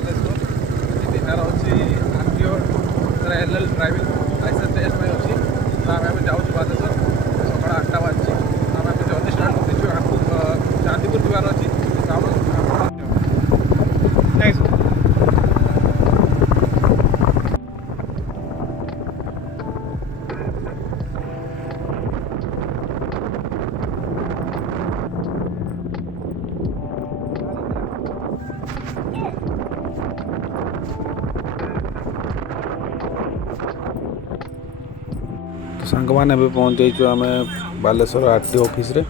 बालेश्वर दिनार अच्छी RTO L driving licence test में अच्छी तो आम जाऊँ बालेश्वर सका 8टा बाजी आम जल्दी स्टार्ट करदेचु आपको चांदीपुर जबार अच्छी सांग मैंने पहुँच जाइए आम बालेश्वर आरटी ऑफिस रे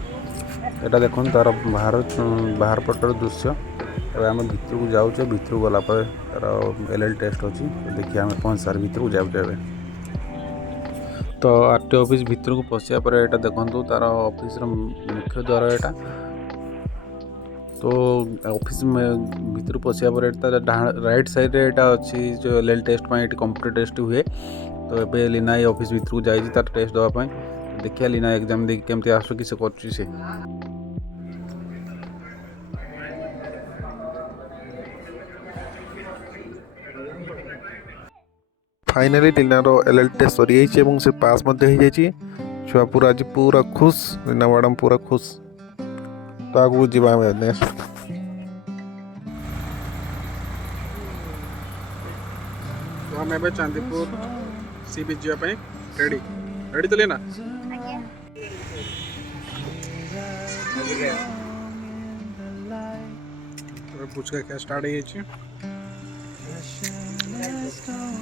एटा देखो तार बाहर पटर दृश्य आम भितर को जाऊे भितर गलापर तार एल टेस्ट अच्छी देखिए आम पहुँच सार भितर को जाऊे तो आरटी ऑफिस भितर को पशिया पर एटा देखो तार ऑफिस मुख्य द्वार एटा तो ऑफिस में भितर पशिया पर राइट साइड रे एटा अच्छी जो एल टेस्ट कंप्यूटर टेस्ट हुए तो ये लीना ये ऑफिस भितर को जाइए तार टेस्ट देवाई देखिए लीना एग्जाम देखिए केमती आसु कि से कर फाइनाली लीनार एल टेस्ट सरी से पास छुआ पूरा आज पूरा खुश लीना मैडम पूरा खुश तो आगू जावा नेक्स्ट तो हम एवं चांदीपुर सी बीच जावाई रेडी रेडी तो लेना पूछ क्या स्टार्ट है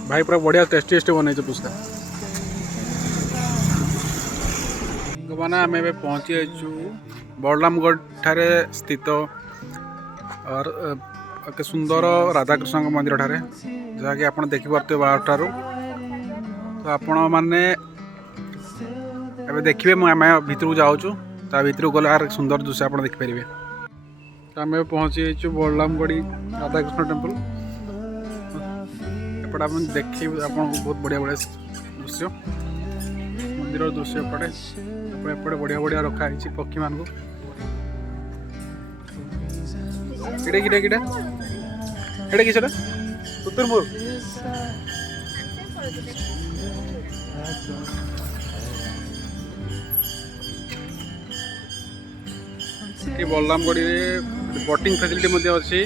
भाई पूरा बढ़िया टेस्टी टेस्टी बन पुचका बना आम ए पहुँची जाइए बलरामगढ़ ठारे स्थित और एक सुंदर राधाकृष्ण मंदिर ठारे जहाँकि आप देखिपे बाहर ठार तो आपण मैंने देखिए आम भितर को जाऊँ ता भितर को गले आर सुंदर दृश्य आप देखिपारे तो आम पहुँची जाइए बलरामगढ़ राधाकृष्ण टेम्पल एपटे आप देखिए आपको बहुत बढ़िया बढ़िया दृश्य मंदिर दृश्य एपटे बढ़िया बढ़िया रखाई पक्षी मान किटा किटा किटा एटा कि उत्तरपुर ये बलरामगढ़ बोटिंग फैसिलिटी अच्छी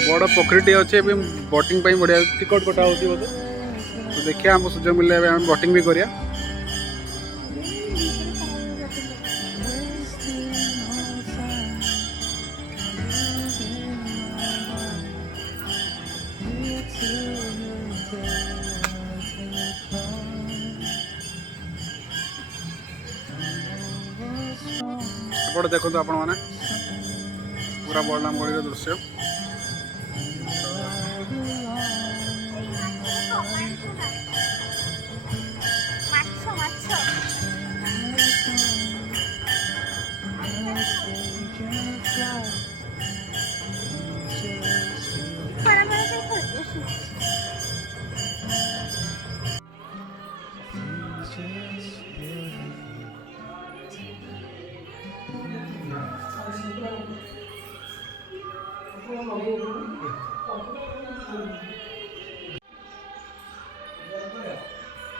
बड़ पोखरीटे अच्छे बोटिंग बढ़िया टिकट कटा होती बोधे तो देखिए हमको सुजोग मिले आम बोटिंग भी करिया एपटे देखो आपण मैंने पूरा बलरामगढ़ दृश्य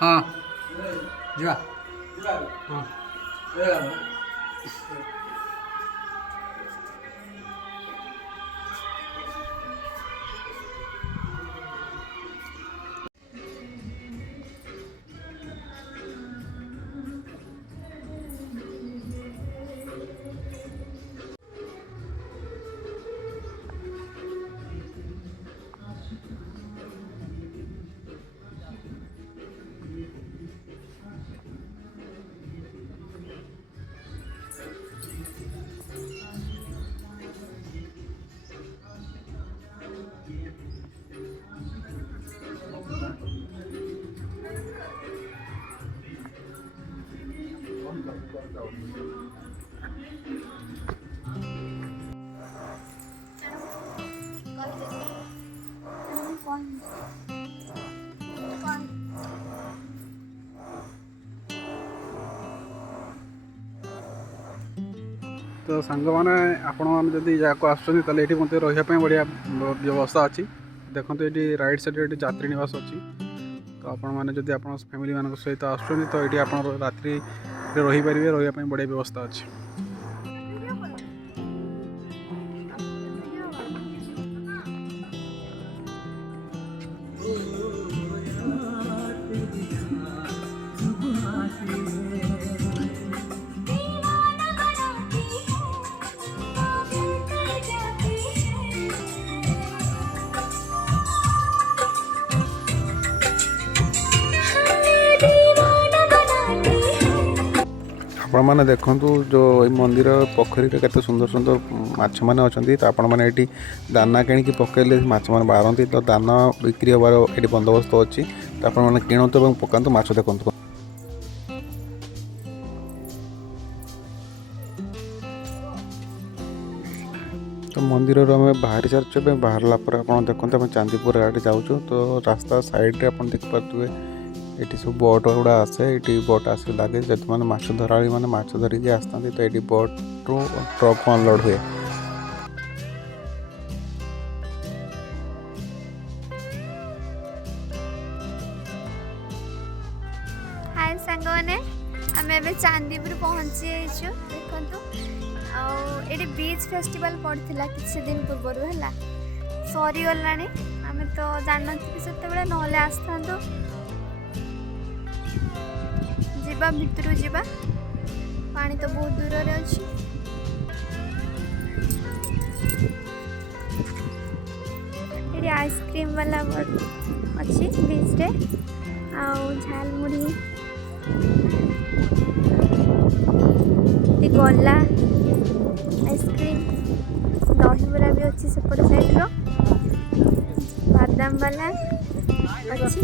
हाँ जा हाँ तो तो सांग मैंने आपण मैंने जब आसुँच ये रही बढ़िया व्यवस्था अच्छी देखो ये राइट साइड ये यात्री निवास अच्छी तो आपण मैंने जब आप फैमिली मान सहित आसुँच तो ये आप रात्रि रहीपर रही बढ़िया व्यवस्था अच्छी। आपण मैंने देखु जो ये मंदिर पोखरी के केते सुंदर सुंदर माछ मैंने अच्छा तो आपण मैंने ये दाना किणी पकड़े माछ मैंने बाहरती तो दाना बिक्री हबार ये बंदोबस्त अच्छी तो आपण मैंने किणतु और पकातु माछ देखु। तो मंदिर आम बाहरी सारी बाहरला आप देखते आम चांदीपुर आड़े जाऊँ तो रास्ता साइड आप देखिपे ये सब बोट गुड़ा आसे ये बोट आस लगे जब मैंने माछ धराड़ी मैंने माछ धरिकी आसता तो ये बोट रू ट्रक अनलोड हुए। हाय सांग मैंने आम चांदीपुर पहुँची देखु ये बीच फेस्टिवल पड़ता किसी दिन पूर्वर है सरीगला आम तो जान से ना आसता जीवा भितर जीवा पानी तो बहुत दूर रे अच्छी ये आइसक्रीम वाला अच्छी बीच रे आउ झालमुढ़ी गला आइसक्रीम दहीबरा भी अच्छी सेपट साइड रो बादाम वाला अच्छी।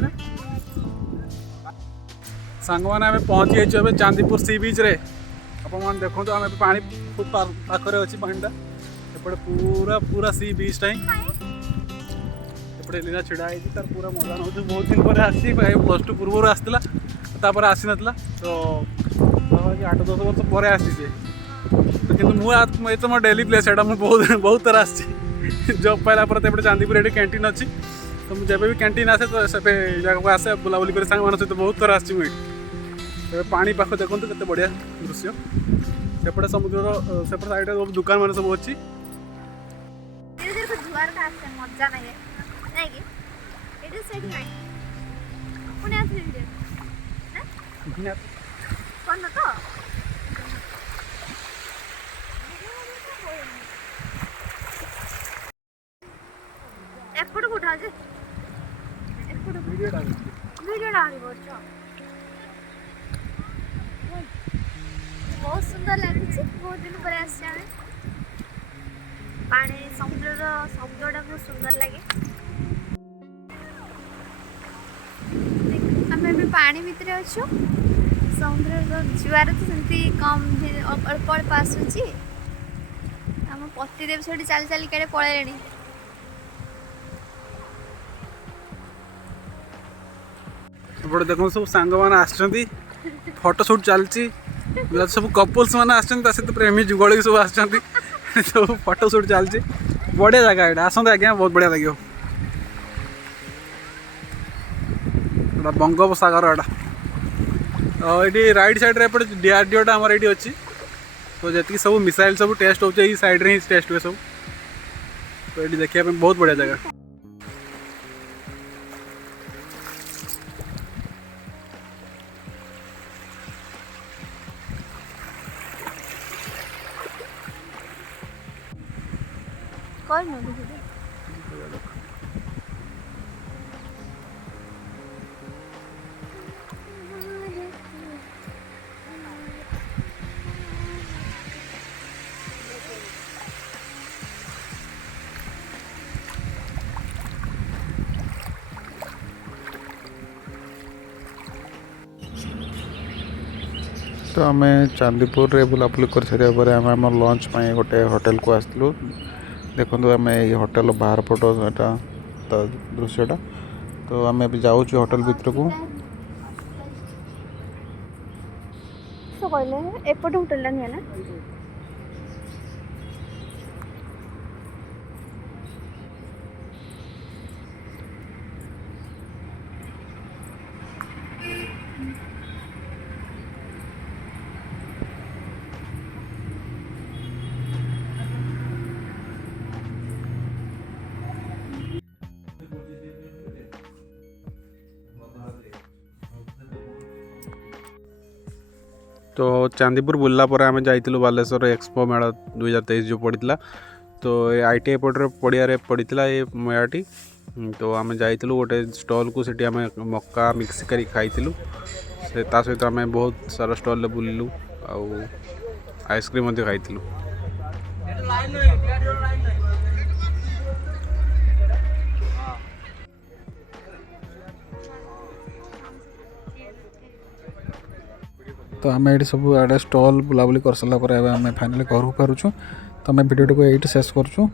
सांग मैंने आम पहुँची जाइए चांदीपुर सी बीच रे आप देखो तो आम पानी पाखे अच्छी पानीटा एपटे पूरा पूरा सी बीच टाइम एपटे लीला छिड़ा है तार पूरा मजा नौ बहुत दिन पर आसी +2 पूर्व आसापर आसी नाला तो 8-10 वर्ष पर आसी तो कि तो मो डेली प्लेस एटा बहुत थर आसी जब पाइला पर चांदीपुर ये कैंटीन अच्छी तो मुझे भी कैंटीन आसे तो से जगह आसे बुलाबुली कर सांग सहित बहुत थर आसी मुझे पानी पाख देखो केते बढ़िया दृश्य सेपटे समुद्र सेपटे साइड दुकान मान सब अच्छी मजा नहीं तो एपट कोठा जे एपट वीडियो डाली बोलछो बहुत सुंदर लगे बहुत दिन पर आसे पानी समुद्र शब्दटा बहुत सुंदर लगे आम भी पानी भितर अच्छु समुद्र जुआर तो सेमती कम अल्प अल्प आसूची आम पतिदेव से चली चली कड़े पलैले एपटे देखो सब सांग मैंने आसछंती फोटोशूट चलती सब कपल्स मैंने आसछंती सहित प्रेमी जुगल सब आसछंती सब फोटोशूट चलती बढ़िया जगह यहाँ आसते आज्ञा बहुत बढ़िया लगे बंगोपसागर यहाँ ये राइट साइड एपटे DRDO आमर ये अच्छी तो जी सब मिसाइल सब टेस्ट हो साइड रे ही टेस्ट हुए सब तो ये देखिए बहुत बढ़िया जगह। कौन नो तो आम चांदीपुर रे बुलाबुली कर सारे पर आम आम लंच पे गोटे होटेल को आसलु देखो आम ये होटेल बाहर पट एटा दृश्यटा तो आम भी जाऊँ होटेल भितर को कहले एपट होटेल ना तो चांदीपुर बुल्ला पर आम जाइलु बालेश्वर एक्सपो मेला 2023 जो पड़ा तो ये ITI पटे पड़िया पड़ा ये मेलाटी तो आम जाइलु गोटे स्टल को सीटी आम मक्का मिक्स कर खाइलु से सहित आम बहुत सारा स्टल बुलिलु आइसक्रीम खाइलु। तो आम ये सब आड़े स्टल बुलाबुली कर सारा आम फाइनाली घर को फेरुचु तो आम भिडियो को ये शेष करूँ।